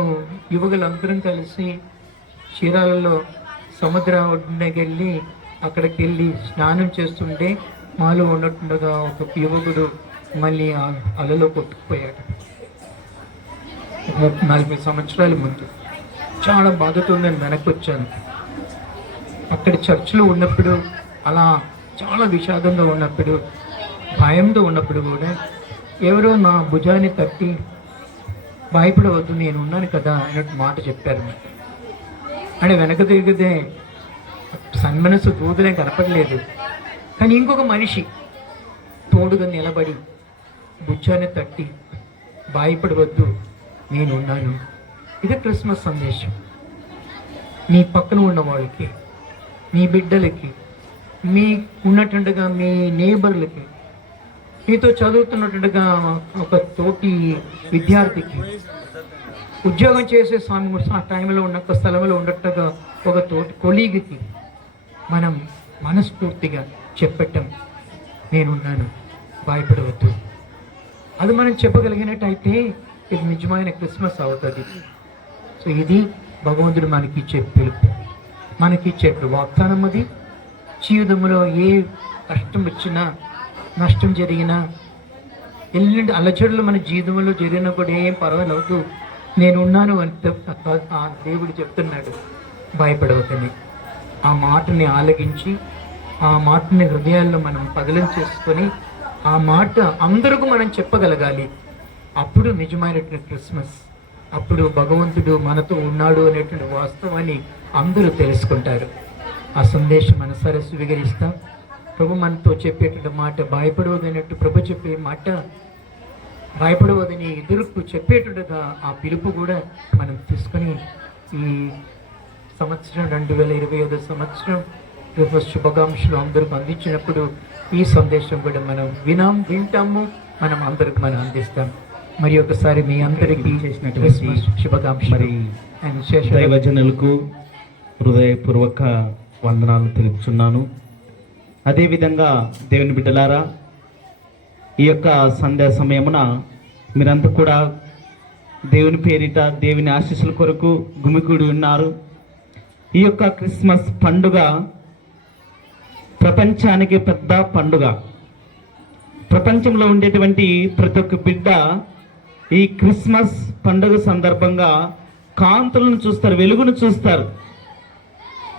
యువకులందరం కలిసి చీరాలలో సముద్ర ఒడ్డునకి వెళ్ళి అక్కడికి వెళ్ళి స్నానం చేస్తుంటే మాలో ఉన్నట్టుగా ఒక యువకుడు మళ్ళీ అలలో కొట్టుకుపోయాడు. 40 సంవత్సరాల ముందు. చాలా బాధతో నేను వెనక్కి వచ్చాను. అక్కడ చర్చిలో ఉన్నప్పుడు అలా చాలా విషాదంగా ఉన్నప్పుడు, భయంతో ఉన్నప్పుడు కూడా ఎవరో నా భుజాన్ని తట్టి భయపడవద్దు నేను ఉన్నాను కదా అన్నట్టు మాట చెప్పారు. అంటే వెనక తిరిగితే సన్మనసు దూదలే కనపడలేదు, కానీ ఇంకొక మనిషి తోడుగా నిలబడి భుజాన్ని తట్టి భయపడవద్దు నేను ఉన్నాను. ఇది క్రిస్మస్ సందేశం. మీ పక్కన ఉన్న వాళ్ళకి, మీ బిడ్డలకి, మీ ఉన్నట్టుగా మీ నేబర్లకి, మీతో చదువుతున్నట్టుగా ఒక తోటి విద్యార్థికి, ఉద్యోగం చేసే టైంలో ఉన్న ఒక స్థలంలో ఉన్నట్టుగా ఒక తోటి కొలీగ్కి మనం మనస్ఫూర్తిగా చెప్పటం, నేనున్నాను భయపడవద్దు. అది మనం చెప్పగలిగినట్టయితే ఇది నిజమైన క్రిస్మస్ అవుతుంది. సో ఇది భగవంతుడు మనకిచ్చే పిలుపు, మనకిచ్చే వాగ్దానం. అది జీవితంలో ఏ కష్టం వచ్చినా, నష్టం జరిగినా, ఎల్లుండి అలచడులు మన జీవితంలో జరిగినా కూడా ఏం పర్వాలేదు, నేనున్నాను అని ఆ దేవుడు చెప్తున్నాడు, భయపడవద్దని. ఆ మాటని ఆలగించి, ఆ మాటని హృదయాల్లో మనం పగలం చేసుకొని, ఆ మాట అందరికీ మనం చెప్పగలగాలి. అప్పుడు నిజమైనటువంటి క్రిస్మస్, అప్పుడు భగవంతుడు మనతో ఉన్నాడు అనేటువంటి వాస్తవాన్ని అందరూ తెలుసుకుంటారు. ఆ సందేశం మనసారా స్వీకరిస్తాం. ప్రభు మనతో చెప్పేటువంటి మాట భయపడవదన్నట్టు ప్రభు చెప్పే మాట, భయపడవదని ఎదురుకు చెప్పేటట్టుగా ఆ పిలుపు కూడా మనం తీసుకొని ఈ సంవత్సరం 2025 సంవత్సరం క్రిస్మస్ శుభాకాంక్షలు అందరికి అందించినప్పుడు ఈ సందేశం కూడా మనం వింటాము, మనం అందరికి మనం అందిస్తాం. మరి ఒకసారి మీ అందరికీ చేసినటువంటి శుభాకాంక్షలు. దైవజనులకు హృదయపూర్వక వందనాలు తెలుపుచున్నాను. అదేవిధంగా దేవుని బిడ్డలారా, ఈ యొక్క సంధ్యా సమయమున మీరంతా కూడా దేవుని పేరిట దేవుని ఆశీస్సుల కొరకు గుమికూడి ఉన్నారు. ఈ యొక్క క్రిస్మస్ పండుగ ప్రపంచానికి పెద్ద పండుగ. ప్రపంచంలో ఉండేటువంటి ప్రతి ఒక్క బిడ్డ ఈ క్రిస్మస్ పండుగ సందర్భంగా కాంతులను చూస్తారు, వెలుగును చూస్తారు.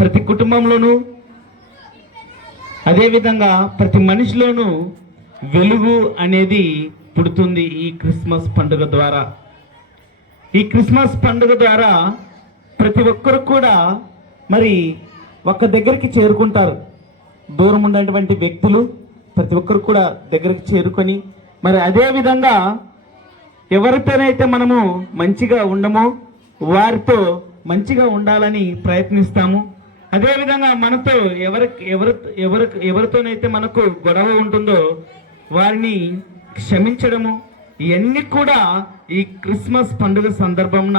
ప్రతి కుటుంబంలోనూ, అదేవిధంగా ప్రతి మనిషిలోనూ వెలుగు అనేది పుడుతుంది ఈ క్రిస్మస్ పండుగ ద్వారా. ఈ క్రిస్మస్ పండుగ ద్వారా ప్రతి ఒక్కరు కూడా మరి ఒక దగ్గరికి చేరుకుంటారు. దూరం ఉన్నటువంటి వ్యక్తులు ప్రతి ఒక్కరు కూడా దగ్గరికి చేరుకొని, మరి అదేవిధంగా ఎవరితోనైతే మనము మంచిగా ఉండమో వారితో మంచిగా ఉండాలని ప్రయత్నిస్తాము. అదేవిధంగా మనతో ఎవరితోనైతే మనకు గొడవ ఉంటుందో వారిని క్షమించడము, ఇవన్నీ కూడా ఈ క్రిస్మస్ పండుగ సందర్భంన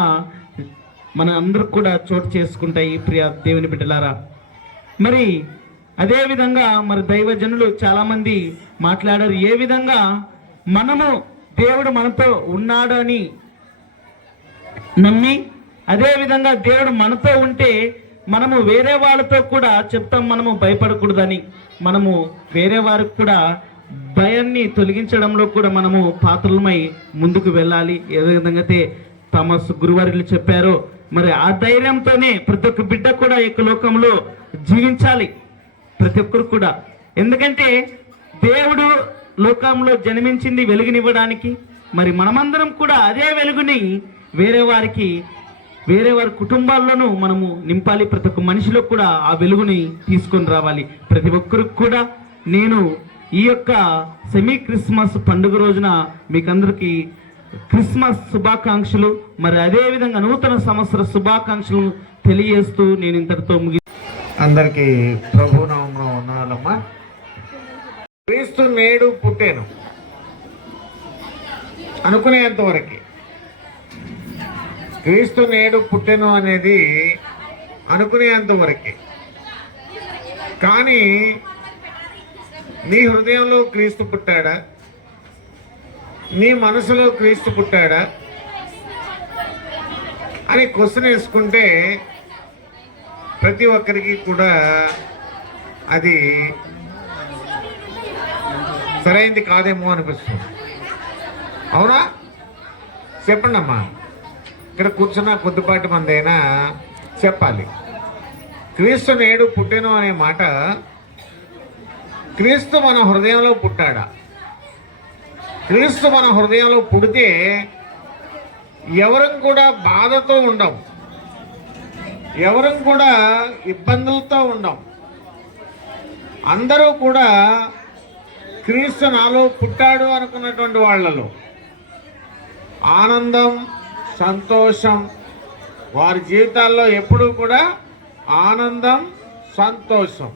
మన అందరూ కూడా చోటు చేసుకుంటాయి ప్రియ దేవుని బిడ్డలారా. మరి అదేవిధంగా మరి దైవజనులు చాలామంది మాట్లాడారు, ఏ విధంగా మనము దేవుడు మనతో ఉన్నాడు అని నమ్మి, అదేవిధంగా దేవుడు మనతో ఉంటే మనము వేరే వాళ్ళతో కూడా చెప్తాం మనము భయపడకూడదని. మనము వేరే వారికి కూడా భయాన్ని తొలగించడంలో కూడా మనము పాత్రలమై ముందుకు వెళ్ళాలి. ఏ విధంగా అయితే థామస్ గురువార్యులు చెప్పారో మరి ఆ ధైర్యంతోనే ప్రతి ఒక్క బిడ్డ కూడా ఈ లోకంలో జీవించాలి, ప్రతి ఒక్కరు కూడా. ఎందుకంటే దేవుడు లోకంలో జన్మించింది వెలుగునివ్వడానికి. మరి మనమందరం కూడా అదే వెలుగుని వేరే వారి కుటుంబాల్లోనూ మనము నింపాలి. ప్రతి ఒక్క మనిషిలో కూడా ఆ వెలుగుని తీసుకొని రావాలి. ప్రతి ఒక్కరికి కూడా నేను ఈ యొక్క సెమీ క్రిస్మస్ పండుగ రోజున మీకందరికీ క్రిస్మస్ శుభాకాంక్షలు, మరి అదేవిధంగా నూతన సంవత్సర శుభాకాంక్షలు తెలియజేస్తూ నేను ఇంతటితో అందరికీ ప్రభునామమున వందనాలమ్మా. క్రీస్తు నేడు పుట్టేను అనుకునేంతవరకు, క్రీస్తు నేడు పుట్టెను అనేది అనుకునేంతవరకే. కానీ నీ హృదయంలో క్రీస్తు పుట్టాడా? నీ మనసులో క్రీస్తు పుట్టాడా అని క్వశ్చన్ వేసుకుంటే ప్రతి ఒక్కరికి కూడా అది సరైనది కాదేమో అనిపిస్తుంది. అవునా? చెప్పండి అమ్మా. ఇక్కడ కూర్చున్న కొద్దిపాటి మంది అయినా చెప్పాలి. క్రీస్తు నేడు పుట్టెను అనే మాట క్రీస్తు మన హృదయంలో పుట్టాడా? క్రీస్తు మన హృదయంలో పుడితే ఎవరం కూడా బాధతో ఉండం, ఎవరం కూడా ఇబ్బందులతో ఉండం. అందరూ కూడా క్రీస్తు నాలో పుట్టాడు అనుకున్నటువంటి వాళ్ళలో ఆనందం, సంతోషం, వారి జీవితాల్లో ఎప్పుడూ కూడా ఆనందం, సంతోషం.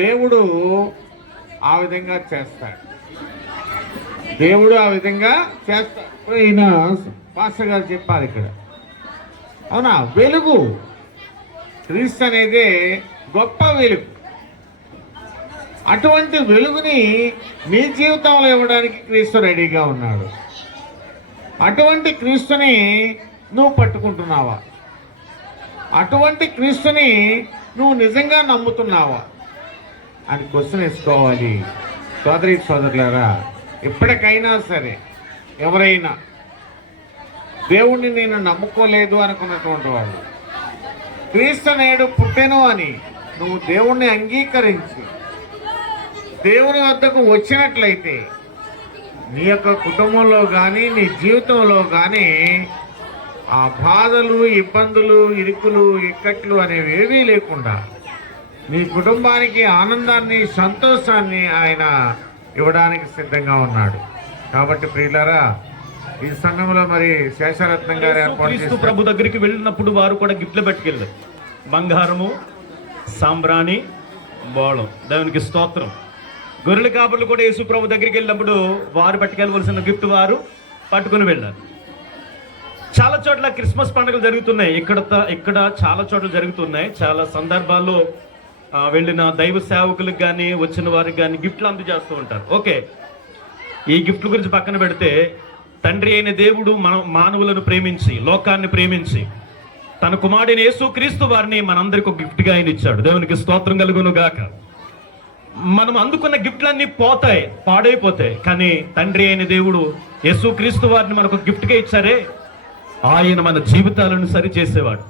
దేవుడు ఆ విధంగా చేస్తాడు. దేవుడు ఆ విధంగా చేస్తాడు. ఈయన పాస్టర్ గారు చెప్పారు ఇక్కడ, అవునా? వెలుగు, క్రీస్తు అనేది గొప్ప వెలుగు. అటువంటి వెలుగుని నీ జీవితంలో ఇవ్వడానికి క్రీస్తు రెడీగా ఉన్నాడు. అటువంటి క్రీస్తుని నువ్వు పట్టుకుంటున్నావా? అటువంటి క్రీస్తుని నువ్వు నిజంగా నమ్ముతున్నావా అని క్వశ్చన్ వేసుకోవాలి. సోదరి సోదరులారా, ఎప్పటికైనా సరే ఎవరైనా దేవుణ్ణి నేను నమ్ముకోలేదు అనుకున్నటువంటి వాళ్ళు, క్రీస్తు నేడు పుట్టెను అని నువ్వు దేవుణ్ణి అంగీకరించి దేవుని వద్దకు వచ్చినట్లయితే నీ యొక్క కుటుంబంలో కానీ నీ జీవితంలో కానీ ఆ బాధలు, ఇబ్బందులు, ఇరుకులు, ఇక్కట్లు అనేవి ఏవీ లేకుండా నీ కుటుంబానికి ఆనందాన్ని, సంతోషాన్ని ఆయన ఇవ్వడానికి సిద్ధంగా ఉన్నాడు. కాబట్టి ప్రియులారా, ఈ సంఘంలో మరి శేషరత్నం గారు ఏర్పాటు క్రీస్తు చేసిన ప్రభు దగ్గరికి వెళ్ళినప్పుడు వారు కూడా గిఫ్ట్లు పట్టుకెళ్ళారు. బంగారము, సాంబ్రాణి, బోళం. దేవునికి స్తోత్రం. గొర్రెల కాపర్లు కూడా యేసు ప్రభు దగ్గరికి వెళ్ళినప్పుడు వారు పట్టుకెళ్ళవలసిన గిఫ్ట్ వారు పట్టుకుని వెళ్ళారు. చాలా చోట్ల క్రిస్మస్ పండుగలు జరుగుతున్నాయి. ఇక్కడ చాలా చోట్ల జరుగుతున్నాయి. చాలా సందర్భాల్లో వెళ్ళిన దైవ సేవకులకు కానీ వచ్చిన వారికి కానీ గిఫ్ట్లు అందజేస్తూ ఉంటారు. ఓకే, ఈ గిఫ్ట్ల గురించి పక్కన పెడితే, తండ్రి అయిన దేవుడు మానవులను ప్రేమించి, లోకాన్ని ప్రేమించి, తన కుమారుడైన యేసు క్రీస్తు వారిని మనందరికి ఒక గిఫ్ట్గా ఆయన ఇచ్చాడు. దేవునికి స్తోత్రం కలుగును గాక. మనం అందుకున్న గిఫ్ట్లన్నీ పోతాయి, పాడైపోతాయి. కానీ తండ్రి అయిన దేవుడు యేసు క్రీస్తు వారిని మనకు గిఫ్ట్గా ఇచ్చారే, ఆయన మన జీవితాలను సరి చేసేవాడు.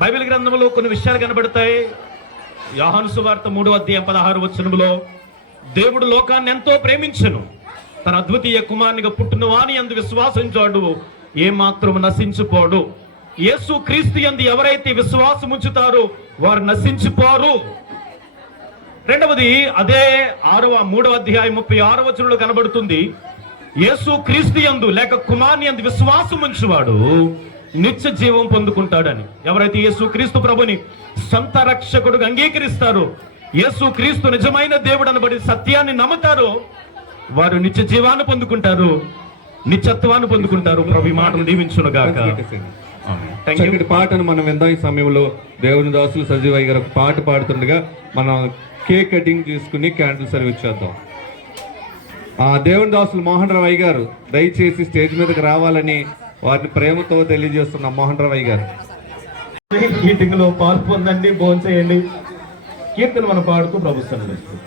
బైబిల్ గ్రంథంలో కొన్ని విషయాలు కనబడతాయి. యోహాను సువార్త 3:16 దేవుడు లోకాన్ని ఎంతో ప్రేమించెను, తన అద్వితీయ కుమారునిగా పుట్టిన వాని యందు విశ్వాసించాడు, ఏమాత్రం నశించిపోడు. యేసు క్రీస్తు యందు ఎవరైతే విశ్వాసం ఉంచుతారో వారు నశించిపోరు. రెండవది, అదే 3:36 కనబడుతుంది, యేసు క్రీస్తు యందు లేక కుమారుని యందు విశ్వాసం ఉంచువాడు నిత్య జీవం పొందుకుంటాడని. ఎవరైతే యేసు క్రీస్తు ప్రభుని సొంత రక్షకుడుగా అంగీకరిస్తారో, యేసు క్రీస్తు నిజమైన దేవుడు అనబడి సత్యాన్ని నమ్ముతారో, వారు నిత్య జీవాన్ని పొందుకుంటారు, నిత్యత్వాన్ని పొందుకుంటారు. ప్రభు మాటలు దీవించును గాక. చక్కటి పాటను మనం విందాం. ఈ సమయంలో దేవుని దాసులు సజీవయ్య గారు పాట పాడుతుండగా మనం కేక్ కటింగ్ చేసుకుని క్యాండిల్ సర్వీస్ చేద్దాం. దేవుని దాసులు మోహన్ రావు గారు దయచేసి స్టేజ్ మీదకి రావాలని వారిని ప్రేమతో తెలియజేస్తున్న మోహన్ రావు గారు. మీటింగ్ లో పాల్పొందండి, భోజనం చేయండి, కీర్తన మనం పాడుతూ ప్రభు సన్నిధిస్తాం.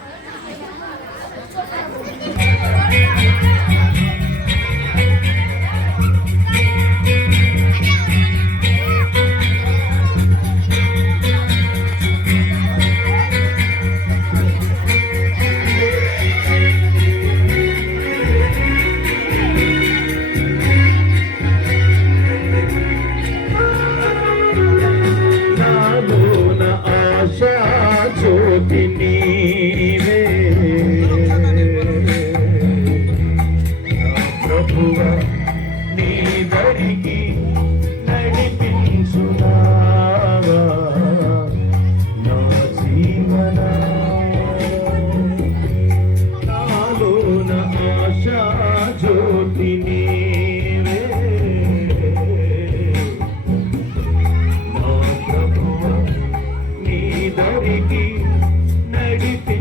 నడిపి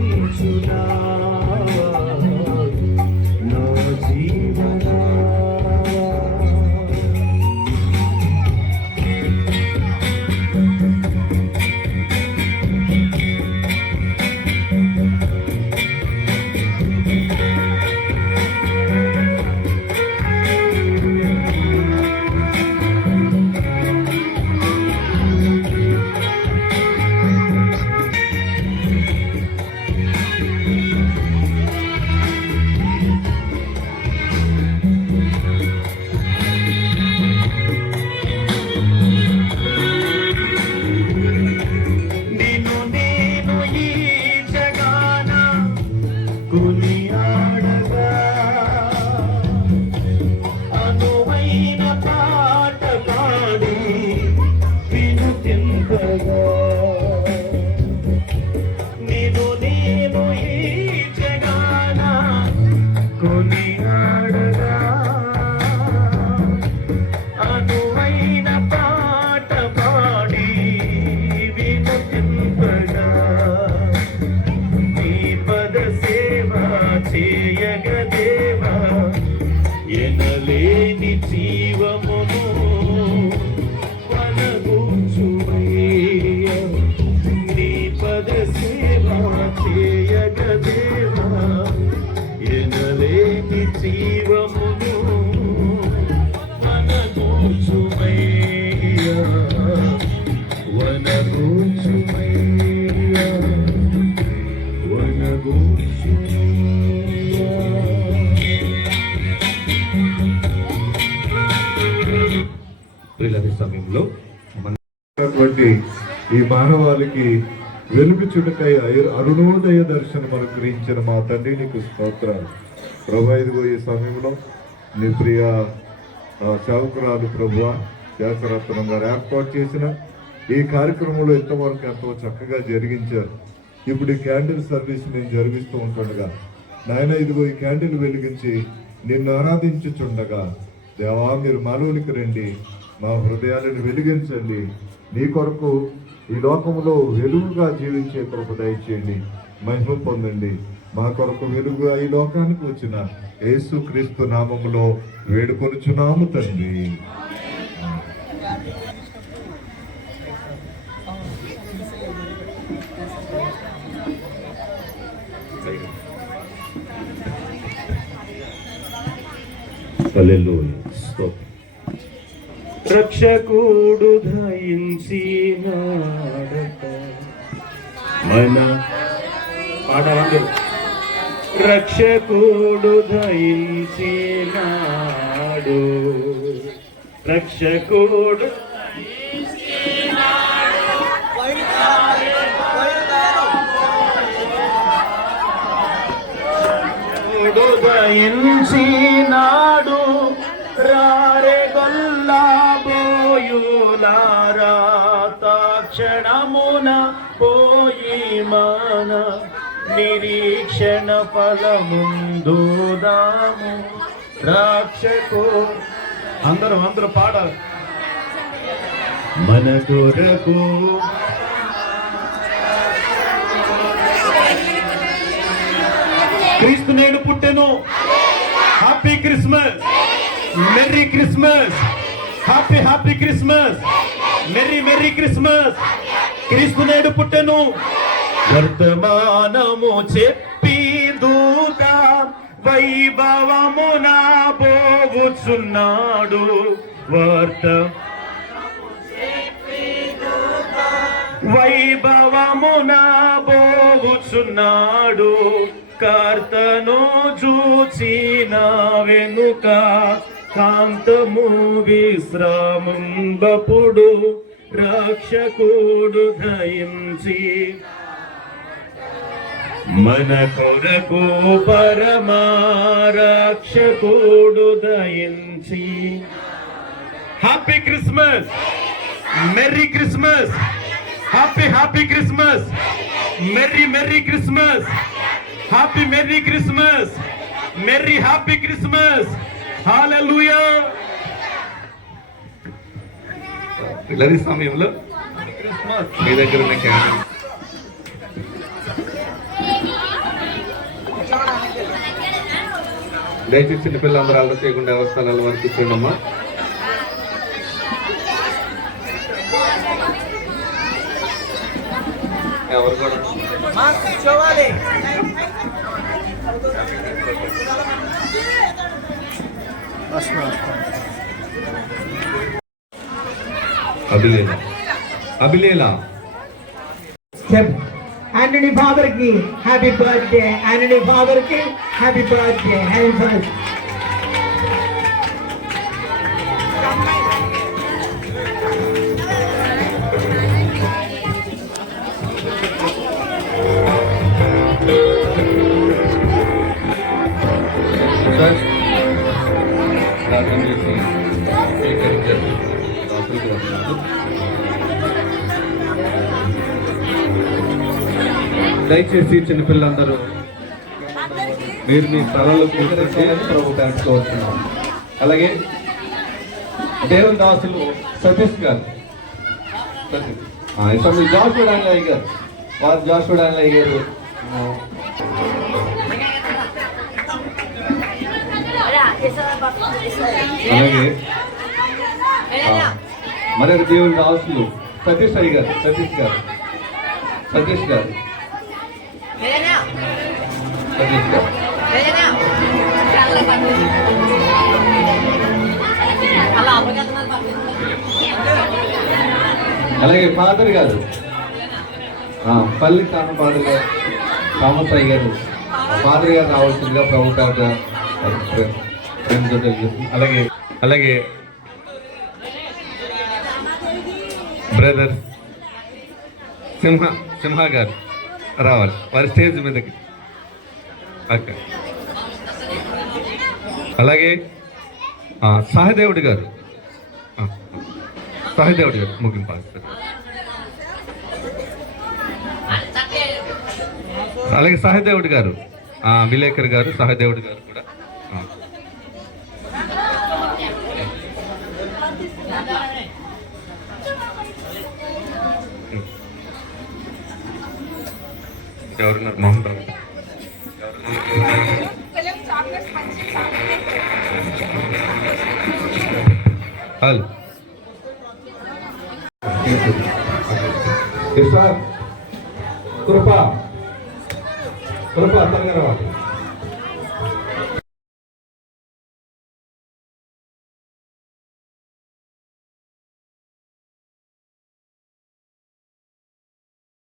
చేయగదేవా ఎనలేని జీవమును వనగూర్చుమయ్యా వనగూర్చుమయ్యా వనగూర్చుమయ్యా. ప్రియుల సమయంలో ఈ మానవాళికి వెలుగు చుటకై అరుణోదయ దర్శనం అనుగ్రహించిన మా తండ్రి నీకు స్తోత్రాలు ప్రభా. ఇదిగో ఈ సమయంలో నీ ప్రియ సేవకురాలు ప్రభు శేషరత్నం గారు ఏర్పాటు చేసిన ఈ కార్యక్రమంలో ఇంతవరకు ఎంతో చక్కగా జరిగించారు. ఇప్పుడు ఈ క్యాండిల్ సర్వీస్ నేను జరిగిస్తూ ఉంటుండగా నాయన ఇదిగో ఈ క్యాండిల్ వెలిగించి నిన్ను ఆరాధించుచుండగా దేవా మీరు మాలోనికి రండి, మా హృదయాలను వెలిగించండి, నీ కొరకు ఈ లోకంలో వెలుగుగా జీవించే కృప దయచేయండి, మహిమ పొందండి. మా కొరకు వెలుగుగా ఈ లోకానికి వచ్చిన యేసు క్రీస్తు నామములో వేడుకొనుచున్నాము తండ్రి. రక్షకుడు దయించినాడట మన పాడవందరు. రక్షకుడు దయించినాడు, రక్షకుడు దయించినాడు. రారే గొల్లాబోయులారా తాక్షణమున పోయి మన నిరీక్షణ ఫలముందుదాము. రక్షకు అందరూ పాడాలి. మన కొరకు క్రీస్తు నేడు పుట్టెను. Happy Christmas, merry Christmas, happy Christmas, merry Christmas. క్రీస్తు నేడు పుట్టెను. వర్తమానము చెప్పి దూత వైభవమున పోవుచున్నాడు. వైభవమున పోవుచున్నాడు. కర్తను చూచిన వెనుక కాంతము విశ్రామంబపుడు రక్షకుడు దయించి మన కొరకు పరమారక్షకుడు దయించి. Happy Christmas, merry Christmas, happy Christmas, merry Christmas, merry Christmas, happy Christmas. Hallelujah. పిల్లల సమయంలో మీ దగ్గర ఉన్న క్యాండిల్ దయచేసి చిన్నపిల్లలందరూ అల్లరి చేయకుండా ఎవరి స్థలాల వరకు కూర్చోండమ్మా. ఎవరు కూడా అభిలేలా ఆంటనీ ఫాదర్ కి హ్యాపీ బర్త్డే, ఆంటనీ ఫాదర్ కి హ్యాపీ బర్త్డే. ప్రార్థన చేసి స్వీకరించారు. దయచేసి చిన్నపిల్లలందరూ మీరు మీ స్థలంలో కూర్చొని ప్రభు తెలుసుకోవచ్చున్నాం. అలాగే దేవుని దాసులు సతీష్ గారు, జాషువా డాన్లయ్య గారు, వారు జాషువా డాన్లయ్య గారు అలాగే మరొక దేవుని దాసులు సతీష్ గారు అలాగే ఫాదర్ గారు పల్లి తాను ఫాదర్ గారు రామసాయి గారు ఫాదర్ గారు రావాల్సిందిగా ప్రభుత్వ అలాగే బ్రదర్ సింహ గారు రావాలి వారి స్టేజ్ మీదకి. ఓకే. అలాగే సహదేవుడి గారు ముగింపు. అలాగే సహదేవుడి గారు విలేకర్ గారు సహదేవుడి గారు కూడా. ఎవరున్నారు? మోహన్ రావు. హలో కృప త్వరగా రావాలి.